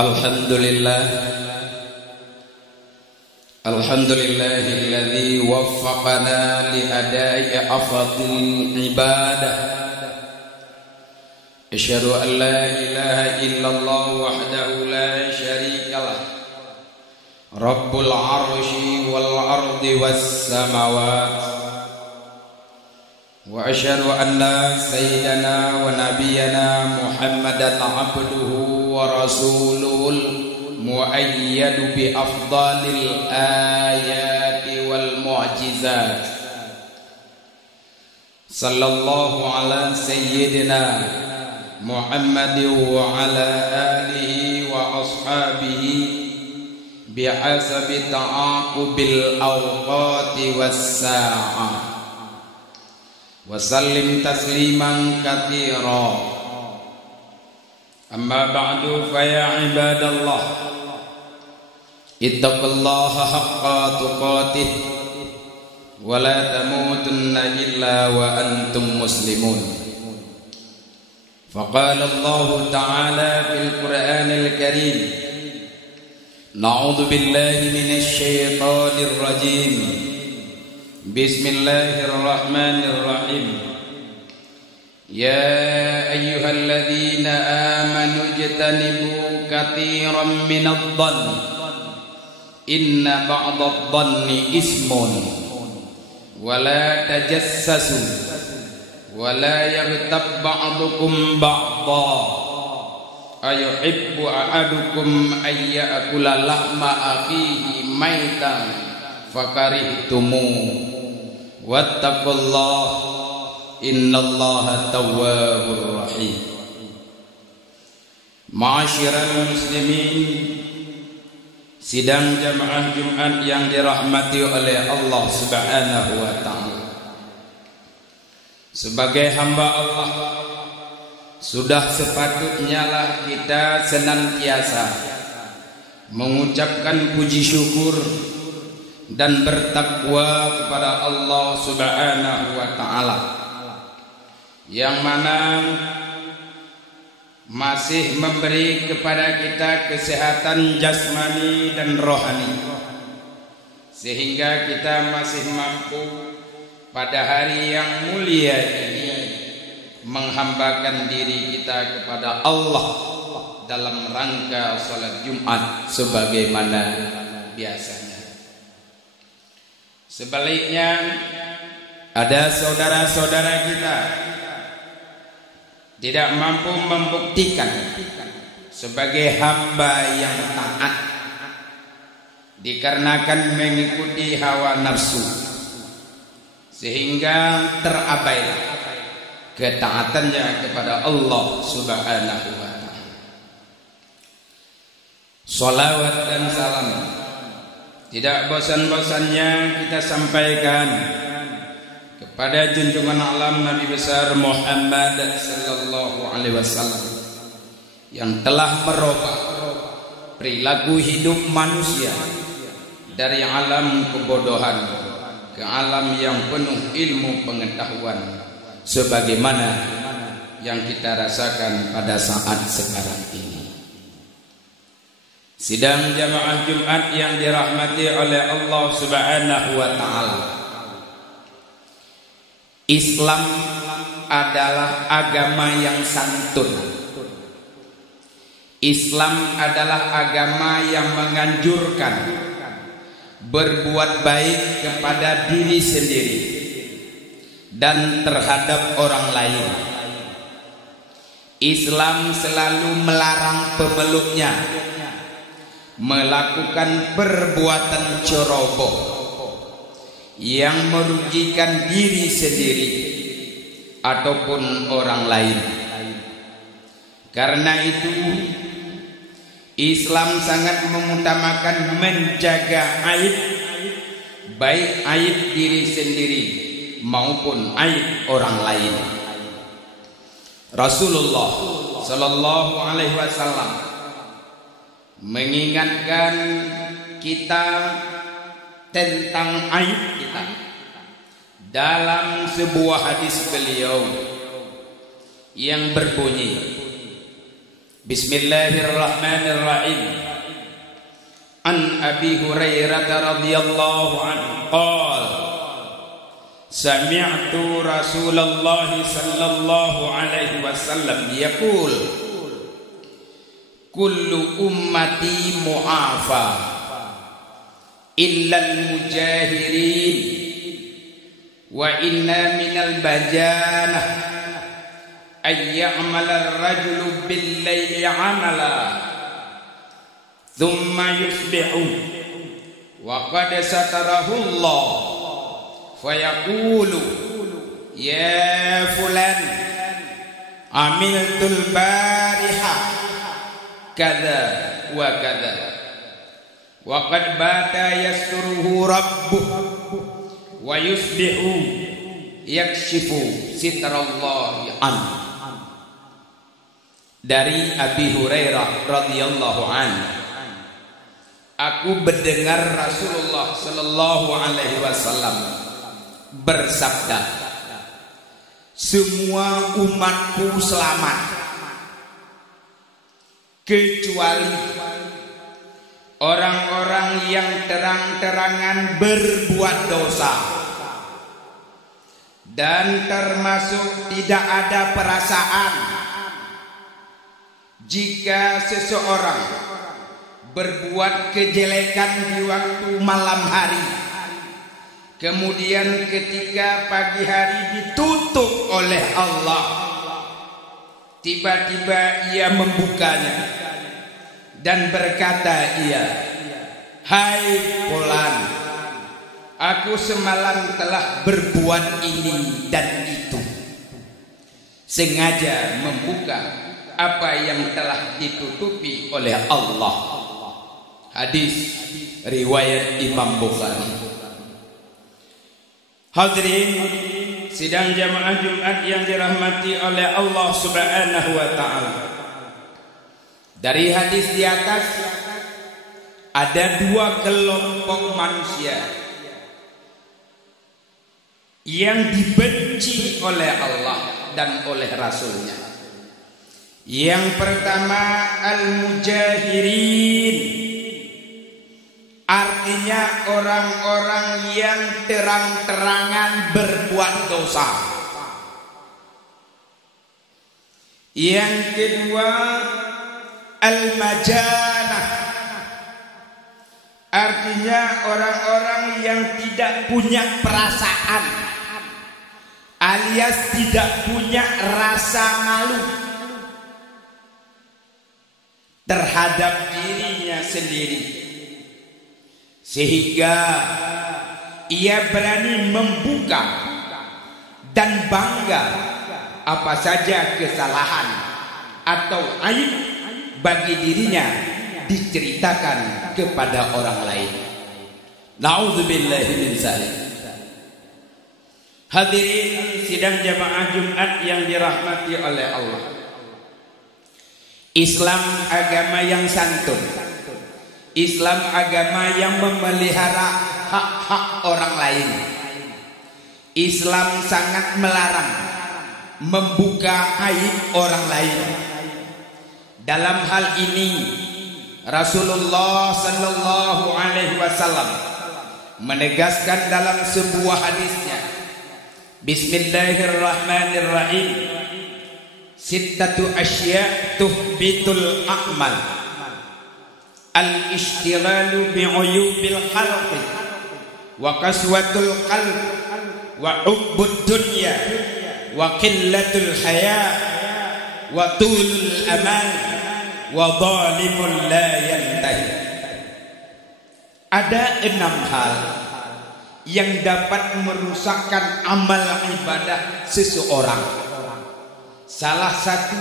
Alhamdulillah Alhamdulillahilladzi waffaqana li adai afdhil ibadah. Asyhadu an la ilaha illallah wahdahu la syarikalah Rabbul arsy wal ardi was samawat. Wa asyhadu anna sayyidana wa nabiyyana Muhammadan abduhu wa rasuluhul muayyadu bi afdalil ayati wal mu'jizat. Sallallahu ala sayyidina Muhammad wa ala alihi wa ashabihi bihasabi ta'aqubil awqati was sa'ah. Wa sallim tasliman katsira. Amma ba'du fa ya ibadallah, ittaqullaha haqqa tuqatih wa la tamutunna illa wa antum muslimun. Faqala Allah ta'ala fil Qur'anil Karim, na'udzu billahi minasy syaithanir rajim. Bismillahirrahmanirrahim. Ya ayyuhalladzina amanu ijtanibu katsiran minadh-dhanni inna ba'dadh-dhanni ismun wa la tajassasu wa la yaghtab ba'dukum ba'dha ayuhibbu ahadukum ay ya'kula lahma akhihi maitan fakarihtumu wattaqullaha innallaha tawwabur rahim. Ma'asyiral muslimin, sidang jamaah Jumat yang dirahmati oleh Allah Subhanahu wa taala. Sebagai hamba Allah, sudah sepatutnya lah kita senantiasa mengucapkan puji syukur dan bertakwa kepada Allah Subhanahu wa taala, yang mana masih memberi kepada kita kesehatan jasmani dan rohani, sehingga kita masih mampu pada hari yang mulia ini menghambakan diri kita kepada Allah dalam rangka salat Jumat sebagaimana biasanya. Sebaliknya, ada saudara-saudara kita tidak mampu membuktikan sebagai hamba yang taat dikarenakan mengikuti hawa nafsu, sehingga terabaikan ketaatannya kepada Allah Subhanahu wa taala. Salawat dan salam tidak bosan-bosannya kita sampaikan kepada junjungan alam Nabi besar Muhammad sallallahu alaihi wasallam, yang telah merubah perilaku hidup manusia dari alam kebodohan ke alam yang penuh ilmu pengetahuan, sebagaimana yang kita rasakan pada saat sekarang ini. Sidang jamaah Jumat yang dirahmati oleh Allah Subhanahu wa taala, Islam adalah agama yang santun. Islam adalah agama yang menganjurkan berbuat baik kepada diri sendiri dan terhadap orang lain. Islam selalu melarang pemeluknya melakukan perbuatan ceroboh yang merugikan diri sendiri ataupun orang lain. Karena itu, Islam sangat mengutamakan menjaga aib, baik aib diri sendiri maupun aib orang lain. Rasulullah sallallahu alaihi wasallam mengingatkan kita tentang aib kita dalam sebuah hadis beliau yang berbunyi, Bismillahirrahmanirrahim. An Abi Hurairah radhiyallahu anhu qala sami'tu Rasulullah sallallahu alaihi wasallam yaqul kullu ummati mu'afa illal mujahirin wa inna minal bajanah ayya'mala ar-rajulu bil-layli 'amala thumma yusbihu wa qad satarahu Allah fayaqulu ya fulan amiltul bariha kada wa kada wa qad bata yasturuhu rabbuh wa yusbihu yakshifu sitrallahi an. Dari Abi Hurairah radhiyallahu anhu, aku mendengar Rasulullah sallallahu alaihi wasallam bersabda, semua umatku selamat kecuali orang-orang yang terang-terangan berbuat dosa dan termasuk tidak ada perasaan jika seseorang berbuat kejelekan di waktu malam hari, kemudian ketika pagi hari ditutup oleh Allah, tiba-tiba ia membukanya dan berkata, hai fulan, aku semalam telah berbuat ini dan itu, sengaja membuka apa yang telah ditutupi oleh Allah. Hadis riwayat Imam Bukhari. Hadirin sidang jamaah Jumat yang dirahmati oleh Allah Subhanahu wa taala. Dari hadis di atas ada dua kelompok manusia yang dibenci oleh Allah dan oleh Rasulnya. Yang pertama al-mujahirin, artinya orang-orang yang terang-terangan berbuat dosa. Yang kedua al-majanah, artinya orang-orang yang tidak punya perasaan alias tidak punya rasa malu terhadap dirinya sendiri, sehingga ia berani membuka dan bangga apa saja kesalahan atau aib bagi dirinya diceritakan kepada orang lain. Na'udzubillahi min dzalik. Hadirin sidang jamaah Jumat yang dirahmati oleh Allah, Islam agama yang santun, Islam agama yang memelihara hak-hak orang lain. Islam sangat melarang membuka aib orang lain. Dalam hal ini Rasulullah sallallahu alaihi wasallam menegaskan dalam sebuah hadisnya, Bismillahirrahmanirrahim, sittatu asya' tuhbitul a'mal, al-ishtiralu bi'uyubil khalqi wa qaswatul qalb wa hubbud dunya wa qillatul haya wa tulul amal wa zalimul la yantahi. Ada 6 hal yang dapat merusakkan amal ibadah seseorang. Salah satu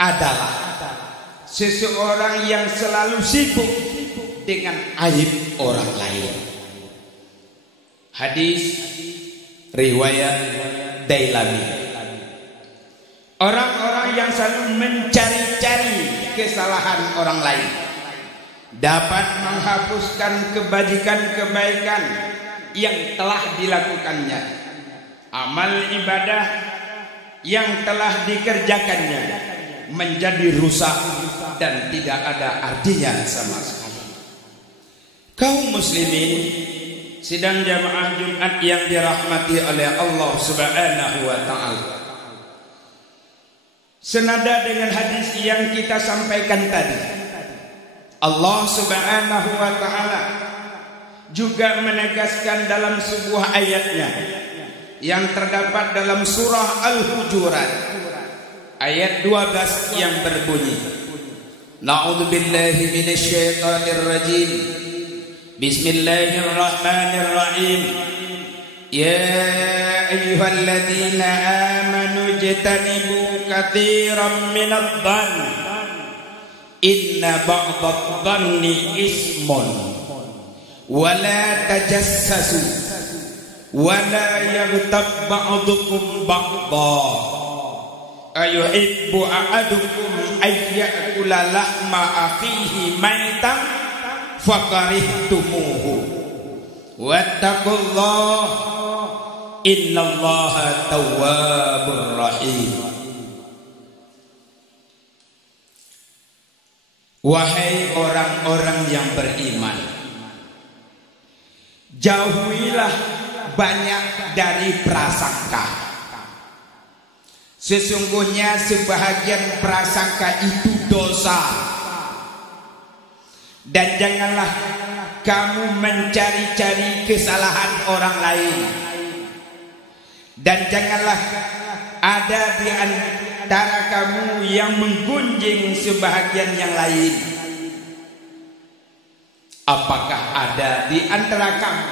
adalah seseorang yang selalu sibuk dengan aib orang lain. Hadis riwayat Dailami. Orang-orang yang selalu mencari-cari kesalahan orang lain dapat menghapuskan kebajikan-kebaikan yang telah dilakukannya, amal ibadah yang telah dikerjakannya, menjadi rusak dan tidak ada artinya sama sekali. Kaum muslimin, sidang jamaah Jumat yang dirahmati oleh Allah Subhanahu wa taala. Senada dengan hadis yang kita sampaikan tadi, Allah Subhanahu wa taala juga menegaskan dalam sebuah ayatnya yang terdapat dalam surah Al-Hujurat ayat 12 yang berbunyi, Na'udzubillahi minasyaitonir rajim. Bismillahirrahmanirrahim. Ya ayyuhalladzina amanu ijtanibu katsiran minadh-dhann inna ba'dadh-dhanni ismun wa la tajassasu wa la yaghtab ba'dukum ba'dha ayuhibbu ahadukum ayyakula lahma akhihi maitan fakarihtumuhu wattaqullaha innallaha tawwabur rahim. Wahai orang-orang yang beriman, jauhilah banyak dari prasangka. Sesungguhnya sebahagian prasangka itu dosa. Dan janganlah kamu mencari-cari kesalahan orang lain. Dan janganlah ada di antara kamu yang menggunjing sebahagian yang lain. Apakah ada di antara kamu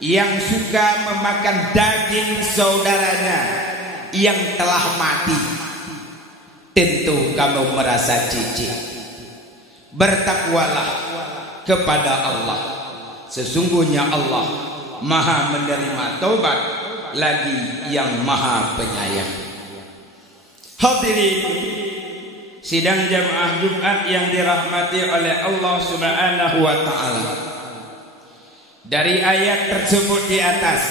yang suka memakan daging saudaranya yang telah mati? Tentu kamu merasa jijik. Bertakwalah kepada Allah. Sesungguhnya Allah Maha menerima taubat, lagi yang Maha penyayang. Hadirin sidang jamaah Jumat yang dirahmati oleh Allah Subhanahu wa taala. Dari ayat tersebut di atas,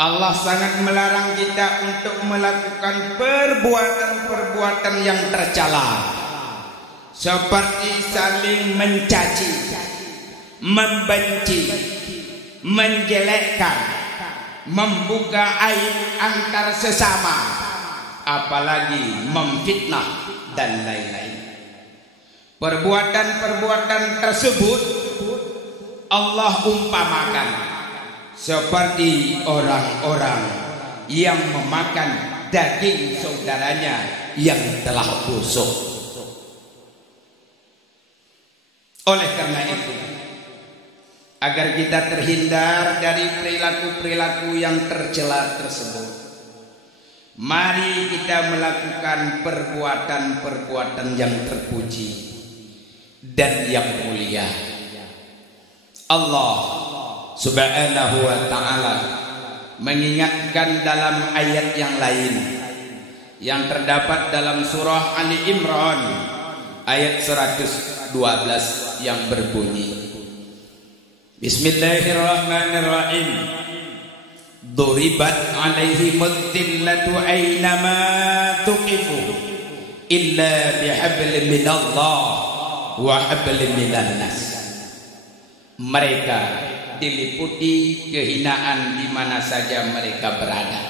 Allah sangat melarang kita untuk melakukan perbuatan-perbuatan yang tercela, seperti saling mencaci, membenci, menjelekkan, membuka aib antar sesama, apalagi memfitnah dan lain-lain. Perbuatan-perbuatan tersebut Allah umpamakan seperti orang-orang yang memakan daging saudaranya yang telah busuk. Oleh karena itu, agar kita terhindar dari perilaku-perilaku yang tercela tersebut, mari kita melakukan perbuatan-perbuatan yang terpuji dan yang mulia. Allah Subhanahu wa ta'ala mengingatkan dalam ayat yang lain yang terdapat dalam surah Ali Imran ayat 112 yang berbunyi, Bismillahirrahmanirrahim. Duribat alaihimud dhillatu aynama tuqifu illa bihablin minallah wa hablin minan nas. Mereka diliputi kehinaan di mana saja mereka berada,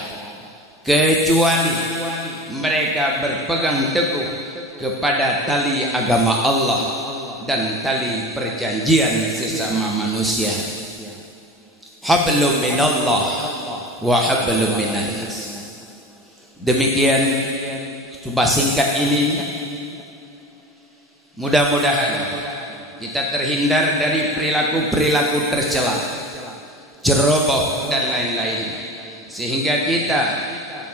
kecuali mereka berpegang teguh kepada tali agama Allah dan tali perjanjian sesama manusia. Hablum minallah wa hablum minan nas. Demikian coba singkat ini, mudah-mudahan kita terhindar dari perilaku-perilaku tercela, ceroboh dan lain-lain, sehingga kita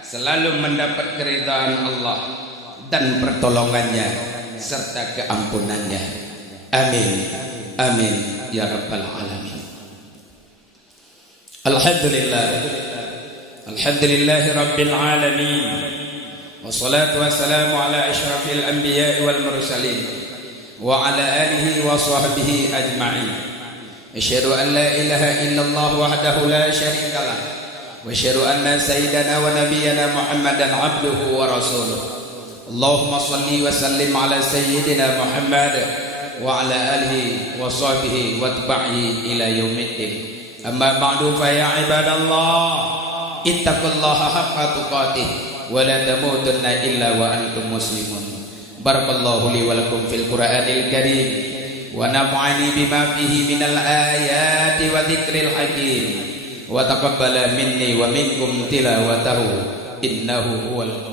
selalu mendapat keridhaan Allah dan pertolongannya serta keampunannya. Amin, amin ya rabbal alamin. Alhamdulillah, alhamdulillahi rabbil alamin, wassalatu wassalamu ala asyrafil anbiya'i wal mursalin wa ala alihi wa sahbihi ajma'in. Asyhadu an la ilaha illallah wahdahu la syarika lah, wa asyhadu anna sayyidana wa nabiyyana Muhammadan abduhu wa rasuluh. Allahumma salli wa sallim ala sayyidina Muhammad wa ala alihi wa sahbihi wa tabi'i ila yaumiddin. Amma ba'du fa ya ibadallah, ittaqullaha haqqa tuqatih wa la tamutunna illa wa antum muslimun. Barakallahu li wa lakum fil Qur'anil Karim wa nafa'ani bima fihi minal ayati wa dzikril hakim wa taqabbala minni wa minkum tilawatahu innahu huwal